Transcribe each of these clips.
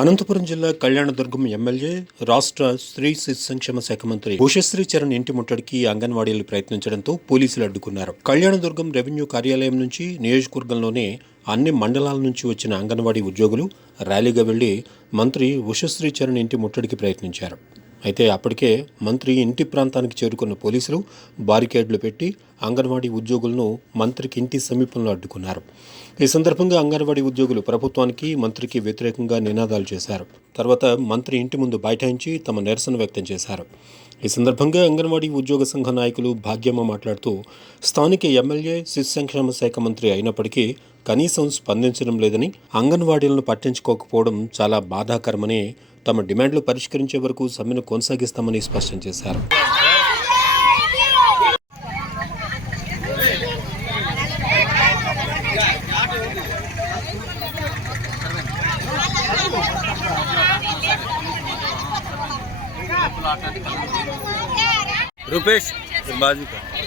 అనంతపురం జిల్లా కళ్యాణదుర్గం ఎమ్మెల్యే రాష్ట్ర స్త్రీ శిశు సంక్షేమ శాఖ మంత్రి భూషశ్రీ చరణ్ ఇంటి ముట్టడికి అంగన్వాడీలు ప్రయత్నించడంతో పోలీసులు అడ్డుకున్నారు. కళ్యాణదుర్గం రెవెన్యూ కార్యాలయం నుంచి నియోజకవర్గంలోనే అన్ని మండలాల నుంచి వచ్చిన అంగన్వాడీ ఉద్యోగులు ర్యాలీగా వెళ్ళి మంత్రి ఉషశ్రీ చరణ్ ఇంటి ముట్టడికి ప్రయత్నించారు. అయితే అప్పటికే మంత్రి ఇంటి ప్రాంతానికి చేరుకున్న పోలీసులు బారికేడ్లు పెట్టి అంగన్వాడీ ఉద్యోగులను మంత్రికి ఇంటి సమీపంలో అడ్డుకున్నారు. ఈ సందర్భంగా అంగన్వాడీ ఉద్యోగులు ప్రభుత్వానికి మంత్రికి వ్యతిరేకంగా నినాదాలు చేశారు. తర్వాత మంత్రి ఇంటి ముందు బైఠాయించి తమ నిరసన వ్యక్తం చేశారు. ఈ సందర్భంగా అంగన్వాడీ ఉద్యోగ సంఘ నాయకులు భాగ్యమ్మ మాట్లాడుతూ స్థానిక ఎమ్మెల్యే శిశు సంక్షేమ శాఖ మంత్రి అయినప్పటికీ కనీసం స్పందించడం లేదని అంగన్వాడీలను పట్టించుకోకపోవడం చాలా బాధాకరమని తమ డిమాండ్లు పరిష్కరించే వరకు సమ్మెను కొనసాగిస్తామని స్పష్టం చేశారు रुपेश बाजू का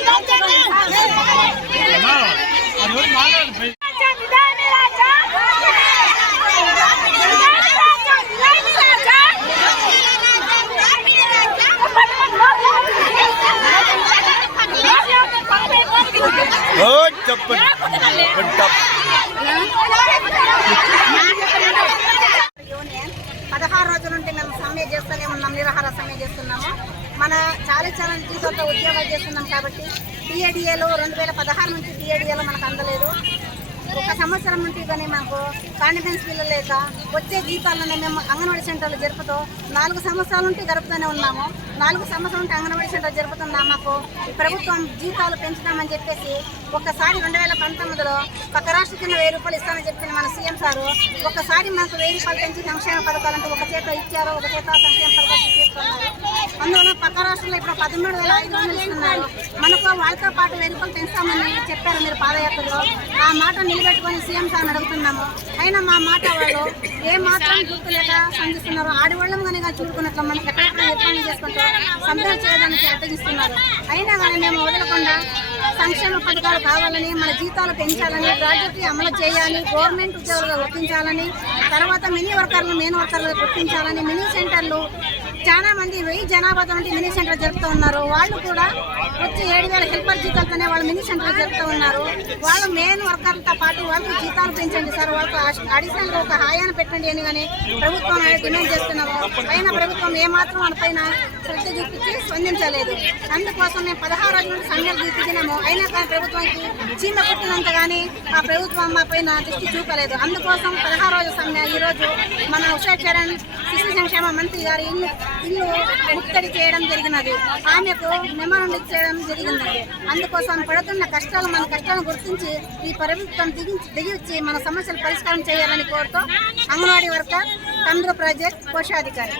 పదహారు రోజుల నుండి మేము సమ్మె చేస్తూనే ఉన్నాం నిరాహార సమ్మె చేస్తున్నాము. మన చాలా చాలా జీవితంతో ఉద్యోగాలు చేస్తున్నాం కాబట్టి టీఏడిఏలో రెండు వేల పదహారు నుంచి టీఏడిఏలో మనకు అందలేదు. ఒక సంవత్సరం నుండి కానీ మాకు కాన్ఫిడెన్స్ బిల్లు లేక వచ్చే జీతాలను మేము అంగన్వాడీ సెంటర్లు జరుపుతూ నాలుగు సంవత్సరాల నుండి గడుపుతూనే ఉన్నాము. నాలుగు సంవత్సరాల నుండి అంగన్వాడీ సెంటర్ జరుపుతున్నా మాకు ప్రభుత్వం జీతాలు పెంచుతామని చెప్పేసి ఒకసారి రెండు వేల పంతొమ్మిదిలో పక్క రాష్ట్ర కింద వెయ్యి రూపాయలు ఇస్తామని చెప్పిన మన సీఎం సారు ఒకసారి మాకు వెయ్యి రూపాయలు పెంచి సంక్షేమ పథకాలంటే ఒక చేత ఇచ్చారు ఒక చేత సంక్షేమ పథకాలు అందువల్ల పక్క రాష్ట్రంలో ఇప్పుడు పదమూడు వేల ఐదు వందలు ఇస్తున్నారు. మనకు వాళ్ళతో పాటు వెయ్యి రూపాయలు పెంచుతామని చెప్పారు మీరు పాదయాత్రలో. ఆ మాట నిలబెట్టుకొని సీఎం సార్ అడుగుతున్నాము. అయినా మా మాట వాళ్ళు ఏ మాత్రం గుర్తులేక సంధిస్తున్నారు ఆడవాళ్ళం కానీ చూడుకున్నట్లు మనకి ఎక్కడెక్కడ నిర్మాణం చేయడానికి అడ్డగిస్తున్నారు అయినా కానీ మేము వదలకుండా సంక్షేమ పథకాలు కావాలని మన జీతాలు పెంచాలని గ్రాడ్యుయేట్ అమలు చేయాలి గవర్నమెంట్ ఉద్యోగులుగా గుర్తించాలని తర్వాత మినీ వర్కర్లు మెయిన్ వర్కర్లు గుర్తించాలని మినీ సెంటర్లు చాలా మంది వెయ్యి జనాభాతో నుండి మినీ సెంటర్ జరుపుతూ ఉన్నారు. వాళ్ళు కూడా వచ్చి ఏడు వేల హెల్పర్ జీతాలతోనే వాళ్ళు మినీ సెంటర్ జరుపుతూ ఉన్నారు. వాళ్ళు మెయిన్ వర్కర్లతో పాటు వాళ్ళకి జీతాలు పెంచండి సార్. వాళ్ళకు అడిషనల్గా ఒక హాయాన్ని పెట్టండి అని కానీ ప్రభుత్వం డిమాండ్ చేస్తున్నాము అయినా ప్రభుత్వం ఏమాత్రం వాళ్ళపైన శ్రద్ధ చూపించి స్పందించలేదు. అందుకోసం మేము పదహారు రోజుల సంఘాలు సమ్మెలు అయినా కానీ ప్రభుత్వానికి చీమ కొట్టినంత కానీ ఆ ప్రభుత్వం మా పైన దృష్టి చూపలేదు. అందుకోసం పదహారు రోజుల సమ్మె ఈరోజు మన ఉషా చరణ్ శిశు సంక్షేమ మంత్రి గారి ఇల్లు ఇల్లు ముట్టడి చేయడం జరిగినది. ఆమెకు మెమోరం చేయడం జరిగినది అందుకోసం పడుతున్న కష్టాలు మన కష్టాలను గుర్తించి ఈ ప్రభుత్వం దిగించి దిగించి మన సమస్యలు పరిష్కారం చేయాలని కోరుతూ అంగన్వాడీ వర్కర్ తండ్రి ప్రాజెక్ట్ కోశాధికారి.